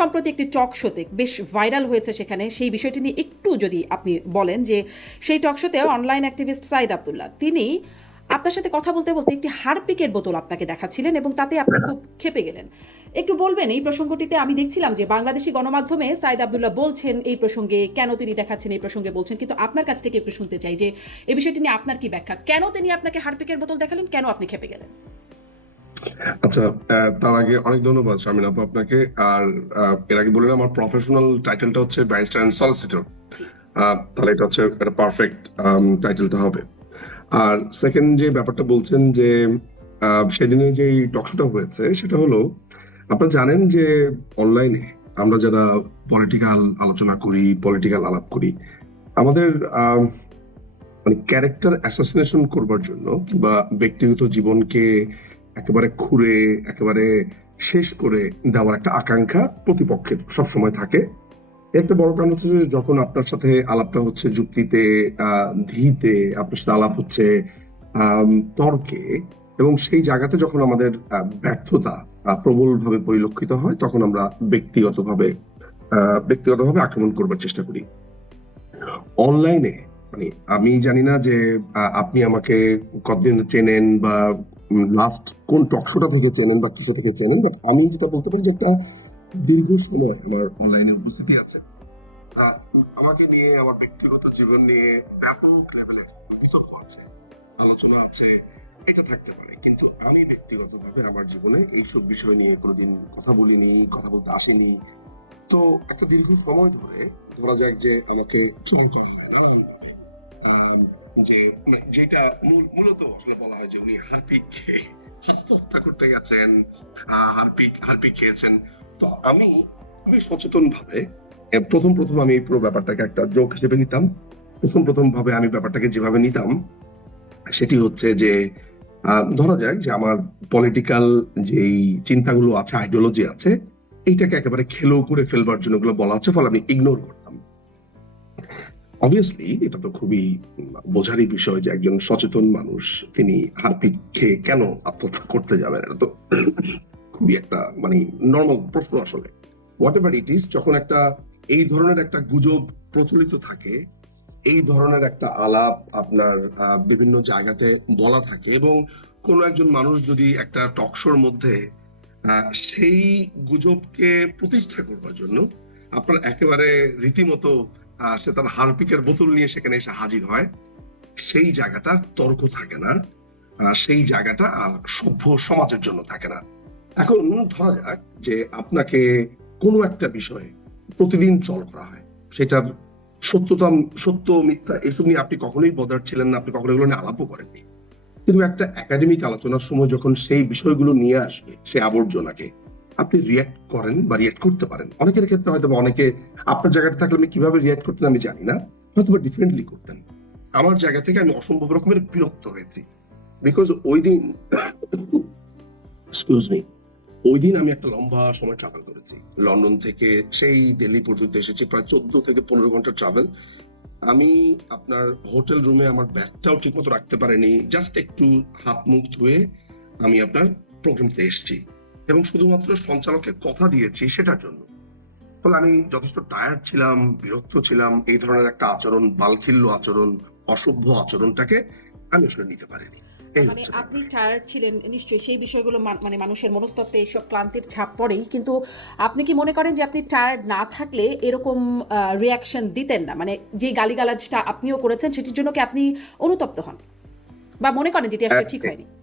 সম্প্রতি একটি টক শোতে বেশ ভাইরাল হয়েছে সেখানে সেই বিষয়টি নিয়ে একটু যদি আপনি বলেন যে সেই টক শোতে অনলাইন অ্যাক্টিভিস্ট সাইদ আব্দুল্লাহ তিনি আপনার সাথে কথা বলতে বলতে একটি হারপিকের বোতল আপনাকে দেখাচ্ছিলেন এবং তাতে আপনি খুব খেপে গেলেন। একটু বলবেন এই প্রসঙ্গটিতে আমি দেখছিলাম যে বাংলাদেশি গণমাধ্যমে সাইদ আবদুল্লাহ বলছেন এই প্রসঙ্গে কেন তিনি দেখাচ্ছেন এই প্রসঙ্গে বলছেন কিন্তু আপনার কাছ থেকে একটু শুনতে চাই যে এই বিষয়টি নিয়ে আপনার কি ব্যাখ্যা? কেন তিনি আপনাকে হারপিকের বোতল দেখালেন? কেন আপনি খেপে গেলেন? আচ্ছা তার আগে অনেক ধন্যবাদ শামিন আপু আপনাকে। আর এর আগে বললেন আমার প্রফেশনাল টাইটেলটা হচ্ছে ব্যারিস্টার অ্যান্ড সলিসিটর তাহলে এটা হচ্ছে একটা পারফেক্ট টাইটেলটা হবে। আর সেকেন্ড যে ব্যাপারটা বলছেন যে সেদিনে যে টকশোটা হয়েছে সেটা হলো আপনারা জানেন যে অনলাইনে আমরা যারা পলিটিক্যাল আলোচনা করি পলিটিক্যাল আলাপ করি আমাদের আহ, মানে ক্যারেক্টার অ্যাসাসিনেশন করবার জন্য কিংবা ব্যক্তিগত জীবনকে একেবারে খুঁড়ে, একেবারে শেষ করে দেওয়ার একটা আকাঙ্ক্ষা প্রতিপক্ষের সবসময় থাকে। একটা বড় কারণ হচ্ছে যে যখন আপনার সাথে আলাপটা হচ্ছে যুক্তিতে ধীতে, আপনার সাথে আলাপ হচ্ছে তর্কে, এবং সেই জায়গাতে যখন আমাদের ব্যর্থতা প্রবলভাবে পরিলক্ষিত হয়, তখন আমরা ব্যক্তিগতভাবে ব্যক্তিগতভাবে আক্রমণ করবার চেষ্টা করি। অনলাইনে মানে আমি জানি না যে আপনি আমাকে কতদিন চেনেন বা লাস্ট কোন টকশোটা থেকে চেনেন বা কিসে থেকে চেনেন বাট আমি যেটা বলতে পারি যে একটা দীর্ঘ সময় আমার অনলাইনে উপস্থিতি আছে। আমাকে নিয়ে, আমার ব্যক্তিগত জীবন নিয়ে ব্যাপক লেভেলের বিতর্ক আছে, আলোচনা আছে, এটা থাকতে পারে। কিন্তু আমি ব্যক্তিগতভাবে আমার জীবনে এইসব বিষয় নিয়ে কোনোদিন কথা বলিনি, কথা বলতে আসিনি। তো একটা দীর্ঘ সময় ধরে ধরা যাক যে আমাকে ট্রল করা হয় নানানভাবে। যে মানে যেটা মূলত আসলে বলা হয় যে উনি হারপিক আত্মহত্যা করতে গেছেন হারপিক হারপিক খেয়েছেন। তো আমি খুবই সচেতন ভাবে প্রথম প্রথম আমি এই পুরো ব্যাপারটাকে একটা জোক হিসেবে নিতাম। প্রথম প্রথম ভাবে আমি ব্যাপারটাকে যেভাবে নিতাম, সেটি হচ্ছে যে ধরা যাক যে আমার পলিটিক্যাল যেই চিন্তাগুলো আছে আইডিওলজি আছে, এইটাকে একেবারে খেলো করে ফেলবার জন্য বলা হচ্ছে, ফলে আমি ইগনোর করতাম। অবভিয়াসলি এটা তো খুবই বোঝারই বিষয় যে একজন সচেতন মানুষ তিনি হারপিক খেয়ে কেন আত্মহত্যা করতে যাবেন? এটা তো খুবই একটা মানে নর্মাল প্রশ্ন আসলে। হোয়াট এভার ইট ইস যখন একটা, এই ধরনের একটা গুজব প্রচলিত থাকে, এই ধরনের একটা আলাপ আপনার বিভিন্ন জায়গাতে বলা থাকে এবং কোনো একজন মানুষ যদি একটা টকশোর মধ্যে সেই গুজবকে প্রতিষ্ঠা করবার জন্য আপনার একেবারে রীতিমতো সে তার হারপিকের বোতল নিয়ে সেখানে এসে হাজির হয়। সেই জায়গাটা তর্ক থাকে না সেই জায়গাটা আর সভ্য সমাজের জন্য থাকে না। এখন ধরা যাক যে আপনাকে কোনো একটা বিষয়ে প্রতিদিন চল করা হয়। সেটার সত্যতা সত্য মিথ্যা এসব নিয়ে আপনি কখনোই বদার ছিলেন না, আপনি কখনো এগুলো নিয়ে আলাপও করেননি। কিন্তু একটা একাডেমিক আলোচনার সময় যখন সেই বিষয়গুলো নিয়ে আসবে সেই আবর্জনাকে আপনি রিয়াক্ট করেন বা রিয়াক্ট করতে পারেন। অনেকের ক্ষেত্রে হয়তো অনেকে আপনার জায়গাতে থাকলে আপনি কীভাবে রিয়াক্ট করতেন আমি জানি না হয়তো বা ডিফারেন্টলি করতেন। আমার জায়গা থেকে আমি অসম্ভব রকমের বিরক্ত হয়েছি। বিকজ ওই দিন ওই দিন আমি একটা লম্বা সময় ট্রাভেল করেছি। লন্ডন থেকে সেই দিল্লি পর্যন্ত এসেছি, প্রায় চোদ্দ থেকে পনেরো ঘণ্টা ট্রাভেল আমি আপনার হোটেল রুমে আমার ব্যাগটাও ঠিক মতো রাখতে পারিনি। জাস্ট একটু হাত মুখ ধুয়ে আমি আপনার প্রোগ্রামতে এসেছি। এবং শুধুমাত্র সঞ্চালকের কথা দিয়েছি সেটার জন্য। ফলে আমি যথেষ্ট টায়ার্ড ছিলাম বিরক্ত ছিলাম এই ধরনের একটা আচরণ বালখিল্য আচরণ অসভ্য আচরণটাকে আমি আসলে নিতে পারিনি। মানে আপনি টায়ার্ড ছিলেন নিশ্চয়ই সেই বিষয়গুলো মানে মানুষের মনস্তত্ত্বে এইসব ক্লান্তির ছাপ পড়েই কিন্তু আপনি কি মনে করেন যে আপনি টায়ার্ড না থাকলে এরকম রিয়াকশন দিতেন না? মানে যে গালিগালাজটা আপনিও করেছেন সেটির জন্য কি আপনি অনুতপ্ত হন? বা মনে করেন যেটি আসলে ঠিক হয়নি? উম, উম,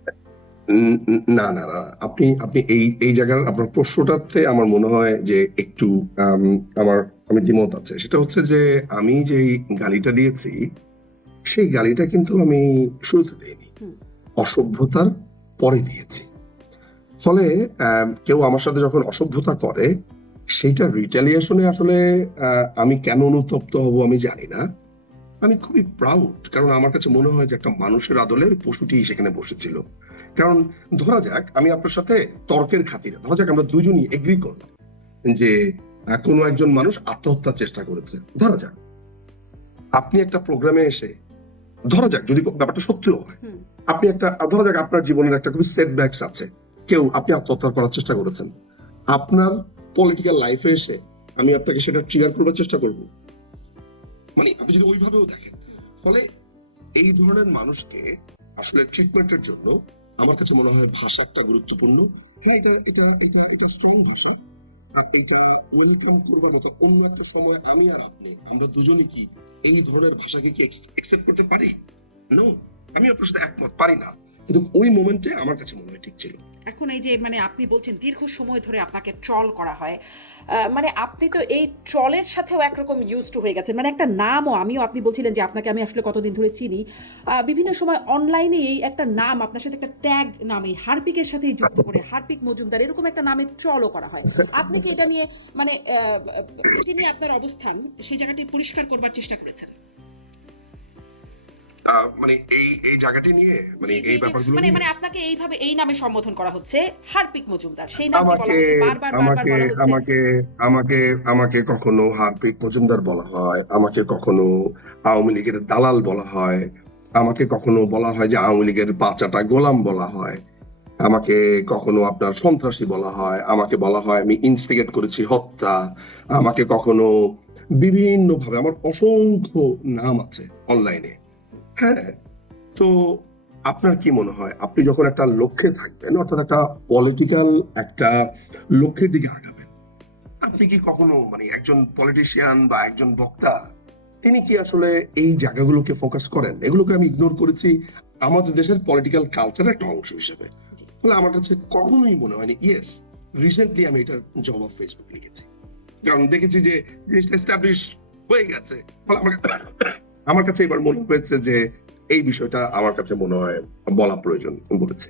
না না না আপনি আপনি এই এই জায়গার আপনার প্রশ্নটাতে আমার মনে হয় যে একটু আমার আমি দ্বিমত আছে। সেটা হচ্ছে যে আমি যে গালিটা দিয়েছি সেই গালিটা কিন্তু আমি শুরুতে দিইনি। অসভ্যতার পরে দিয়েছি। ফলে কেউ আমার সাথে যখন অসভ্যতা করে সেইটা রিটালিয়েশনে আসলে আহ, আমি কেন অনুতপ্ত হব আমি জানি না। আমি খুবই প্রাউড কারণ আমার কাছে মনে হয় যে একটা মানুষের আদলে পশুটি সেখানে বসেছিল। কারণ ধরা যাক আমি আপনার সাথে তর্কের খাতিরে ধরা যাক আমরা দুজনই এগ্রি করলাম যে কোনো একজন মানুষ আত্মহত্যার চেষ্টা করেছে। ধরা যাক আপনি একটা প্রোগ্রামে এসে ধরা যাক যদি ব্যাপারটা সত্যিও হয় আপনি একটা ধরা যাক আপনার জীবনের একটা খুবই সেটব্যাকস আছে কেউ আপনি আত্মহত্যা করার চেষ্টা করেছেন। আপনার পলিটিক্যাল লাইফে এসে আমি আপনাকে সেটা ট্রিগার করবার চেষ্টা করব। মানে আপনি যদি ওইভাবেও দেখেন ফলে এই ধরনের মানুষকে আসলে ট্রিটমেন্টের জন্য আমার কাছে মনে হয় ভাষাটা গুরুত্বপূর্ণ। হ্যাঁ এটা এটা এটা এটা স্ট্রং ভাষা। এটা ওয়েলকাম করবার মতো অন্য একটা সময় আমি আর আপনি আমরা দুজনে কি এই ধরনের ভাষাকে কি একসেপ্ট করতে পারি? নো আমি আপনার সাথে একমত পারি না। কিন্তু ওই মোমেন্টে আমার কাছে মনে হয় ঠিক ছিল। এখন এই যে মানে আপনি বলছেন দীর্ঘ সময় ধরে আপনাকে ট্রল করা হয় মানে আপনি তো এই ট্রলের সাথেও একরকম ইউজ টু হয়ে গেছেন। মানে একটা নামও, আমিও আপনি বলছিলেন যে আপনাকে আমি আসলে কতদিন ধরে চিনি বিভিন্ন সময় অনলাইনে এই একটা নাম, আপনার সাথে একটা ট্যাগ নাম হারপিকের সাথেই যুক্ত করে, হারপিক মজুমদার, এরকম একটা নামে ট্রলও করা হয়। আপনি কি এটা নিয়ে মানে এটা নিয়ে আপনার অবস্থান, সেই জায়গাটি পরিষ্কার করবার চেষ্টা করেছেন? মানে এই এই জায়গাটি নিয়ে মানে এই ব্যাপারগুলো মানে মানে আপনাকে এইভাবে এই নামে সম্বোধন করা হচ্ছে হারপিক মজুমদার। সেই নামটি বলা আমাকে হচ্ছে বারবার বারবার আমাকে বলা হচ্ছে। আমাকে আমাকে আমাকে কখনো হারপিক মজুমদার বলা হয় আমাকে কখনো আওয়ামী লীগের দালাল বলা হয় আমাকে কখনো বলা হয় যে আওয়ামী লীগের বাচ্চাটা গোলাম বলা হয় আমাকে কখনো আপনার সন্ত্রাসী বলা হয় আমাকে বলা হয় আমি ইনস্টিগেট করেছি হত্যা আমাকে কখনো বিভিন্ন ভাবে আমার অসংখ্য নাম আছে অনলাইনে হ্যাঁ তো আপনার কি মনে হয়? আপনি যখন একটা লক্ষ্যে থাকবেন অর্থাৎ একটা পলিটিক্যাল একটা লক্ষ্যের দিকে আগাবেন আপনি কি কখনো মানে একজন পলিটিশিয়ান বা একজন বক্তা তিনি কি আসলে এই জায়গাগুলোকে ফোকাস করেন? এগুলোকে আমি ইগনোর করেছি আমাদের দেশের পলিটিক্যাল কালচারের একটা অংশ হিসেবে। ফলে আমার কাছে কখনোই মনে হয়নি ইয়েস রিসেন্টলি আমি এটার জবাব ফেসবুক লিখেছি। কারণ দেখেছি যে জিনিসটা এস্টাবলিশ হয়ে গেছে। ফলে আমার আমার কাছে এবার মনে হয়েছে যে এই বিষয়টা আমার কাছে মনে হয় বলা প্রয়োজন বলেছে।